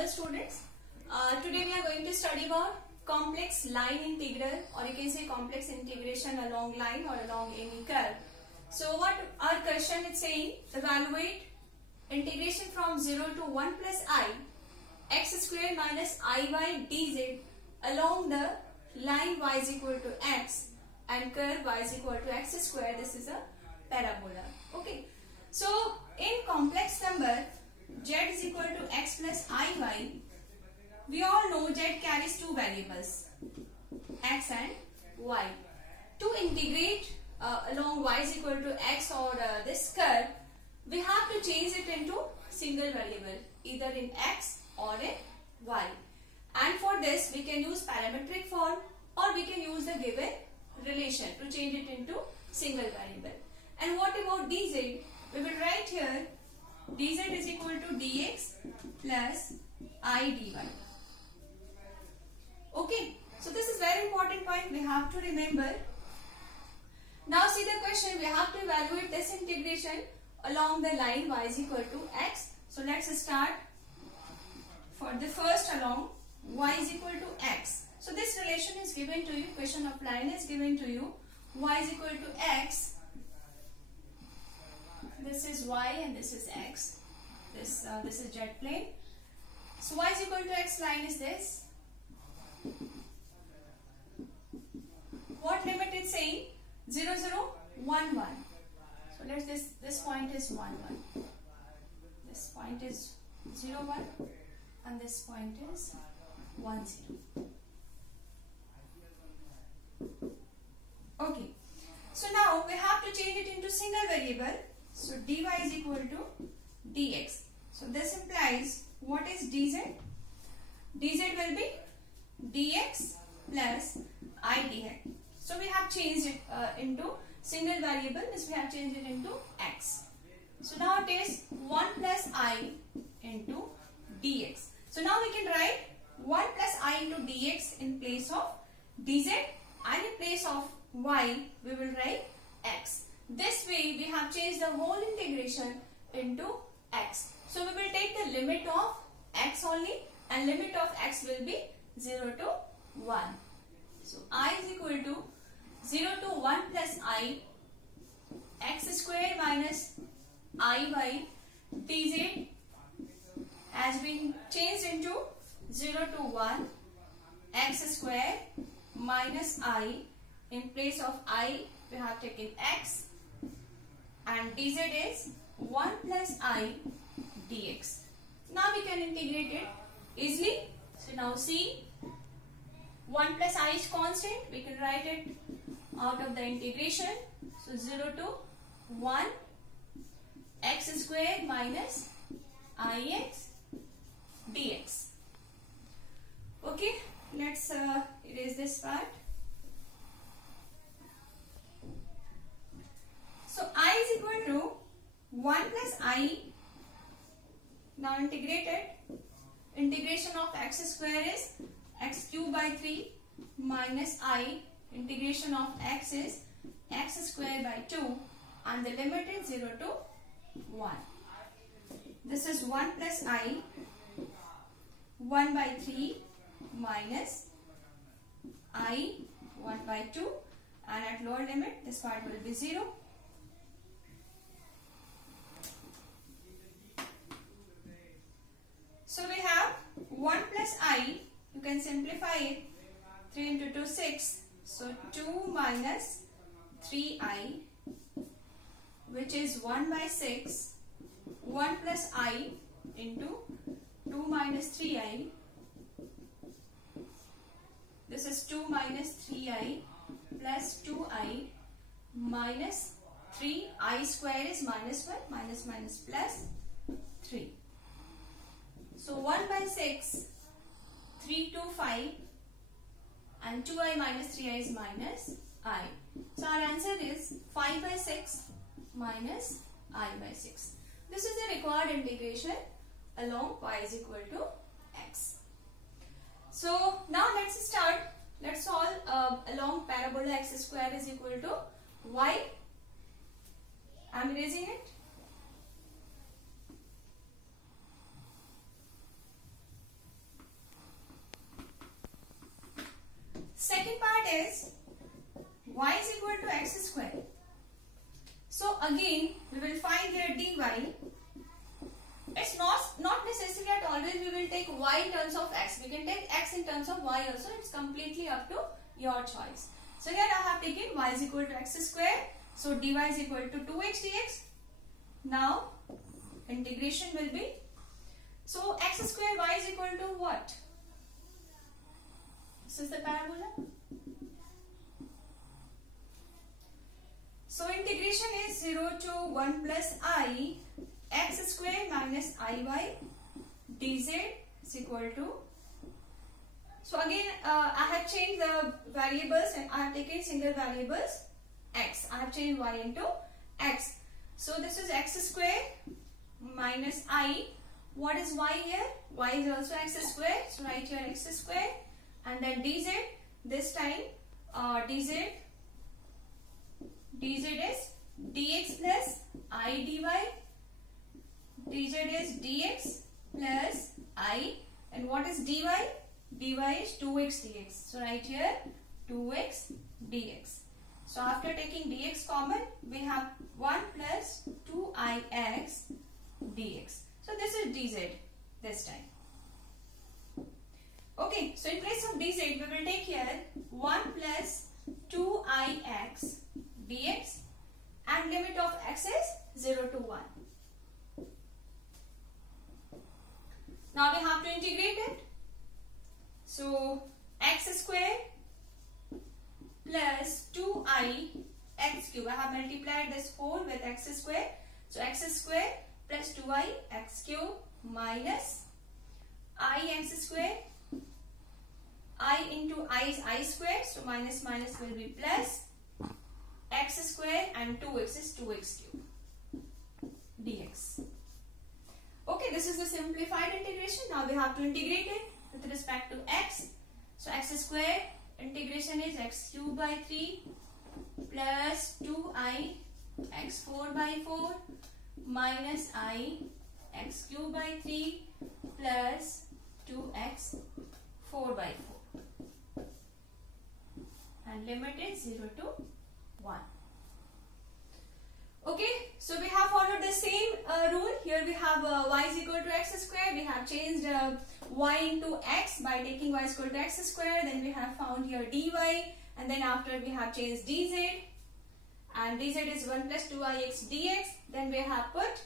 Hello students, today we are going to study about complex line integral, or you can say complex integration along line or along any curve. So what our question is saying, evaluate integration from 0 to 1 plus I x square minus iy dz along the line y is equal to x and curve y is equal to x square. This is a parabola. Okay. So in complex number z is equal to x plus iy, we all know z carries two variables x and y. To integrate along y is equal to x or this curve, we have to change it into single variable either in x or in y. And for this we can use parametric form or we can use the given relation to change it into single variable. And what about dz? We will write here dz is equal to dx plus I dy. Okay, so this is very important point we have to remember. Now see the question, we have to evaluate this integration along the line y is equal to x. So let's start for the first along y is equal to x. So this relation is given to you, question of line is given to you, y is equal to x. This is y and this is x. This is z plane. So y is equal to x line is this. What limit it's saying? 0, 0, 1, 1. So let's this point is 1, 1. This point is 0, 1 and this point is 1, 0. Okay. So now we have to change it into single variable. So dy is equal to dx. So this implies what is dz? Dz will be dx plus I dx. So we have changed it into single variable, means we have changed it into x. So now it is 1 plus I into dx. So now we can write 1 plus I into dx in place of dz, and in place of y we will write x. This way we have changed the whole integration into x. So we will take the limit of x only, and limit of x will be 0 to 1. So I is equal to 0 to 1 plus I x square minus iy dz has been changed into 0 to 1 x square minus I. In place of I we have taken x, and dz is 1 plus I dx. Now we can integrate it easily. So now see, 1 plus I is constant, we can write it out of the integration. So 0 to 1 x square minus ix dx. Okay, let's erase this part. So I is equal to 1 plus I. Now integrated. Integration of x square is x cube by 3 minus I. Integration of x is x square by 2, and the limit is 0 to 1. This is 1 plus I, 1 by 3 minus I, 1 by 2, and at lower limit this part will be 0. So we have 1 plus I, you can simplify it, 3 into 2 6, so 2 minus 3i, which is 1 by 6, 1 plus I into 2 minus 3i, this is 2 minus 3i plus 2i minus 3i square is minus 1, minus minus plus 3. So 1 by 6, 3 to 5, and 2i minus 3i is minus I. So our answer is 5 by 6 minus I by 6. This is the required integration along y is equal to x. So now let's start. Let's solve along parabola x square is equal to y. I am erasing it. is y is equal to x square. So again we will find here dy. It's not necessary that always we will take y in terms of x. We can take x in terms of y also. It's completely up to your choice. So here I have taken y is equal to x square. So dy is equal to 2x dx. Now integration will be, so x square y is equal to what? This is the parabola. So integration is 0 to 1 plus I x square minus iy dz is equal to, so again I have changed the variables and I have taken single variables x. I have changed y into x. So this is x square minus I. What is y here? Y is also x square. So write here x square and then dz. This time dz is dx plus I dy. dz is dx plus I. And what is dy? dy is 2x dx. So write here 2x dx. So after taking dx common, we have 1 plus 2ix dx. So this is dz this time. Okay, so in place of dz, we will take here 1 plus 2ix dx and limit of x is 0 to 1. Now we have to integrate it. So x square plus 2I x cube. I have multiplied this 4 with x square. So x square plus 2I x cube minus I x square. I into I is I square. So minus minus will be plus x square and 2x is 2x cube dx. Okay, this is the simplified integration. Now we have to integrate it with respect to x. So x square integration is x cube by 3 plus 2I x 4 by 4 minus I x cube by 3 plus 2x 4 by 4. And limit is 0 to 1. Okay, so we have followed the same rule. Here we have y is equal to x square. We have changed y into x by taking y is equal to x square. Then we have found here dy, and then after we have changed dz, and dz is 1 plus 2ix dx. Then we have put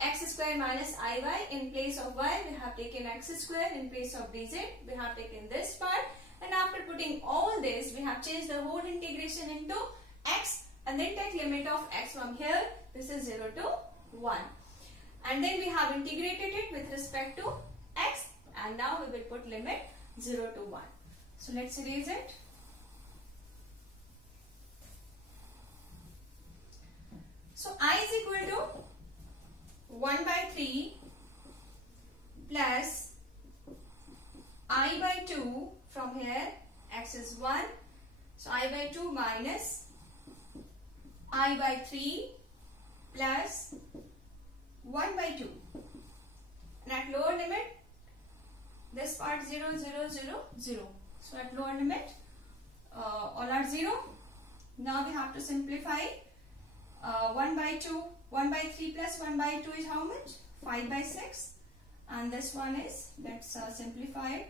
x square minus iy in place of y. We have taken x square in place of dz. We have taken this part, and after putting all this, we have changed the whole integration into x. And then take limit of x from here. This is 0 to 1. And then we have integrated it with respect to x. And now we will put limit 0 to 1. So let's erase it. So I is equal to 1 by 3 plus I by 2 from here. X is 1. So I by 2 minus I by 3 plus 1 by 2. And at lower limit, this part 0, 0, 0, 0. So at lower limit, all are 0. Now we have to simplify 1 by 2. 1 by 3 plus 1 by 2 is how much? 5 by 6. And this one is, let's simplify it.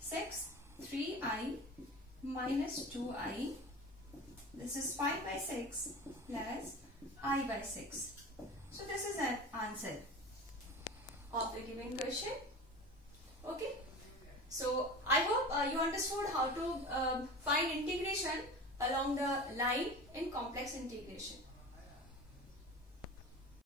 6, 3i minus 2i. This is 5 by 6 plus I by 6. So this is an answer of the given question. Okay. So I hope you understood how to find integration along the line in complex integration.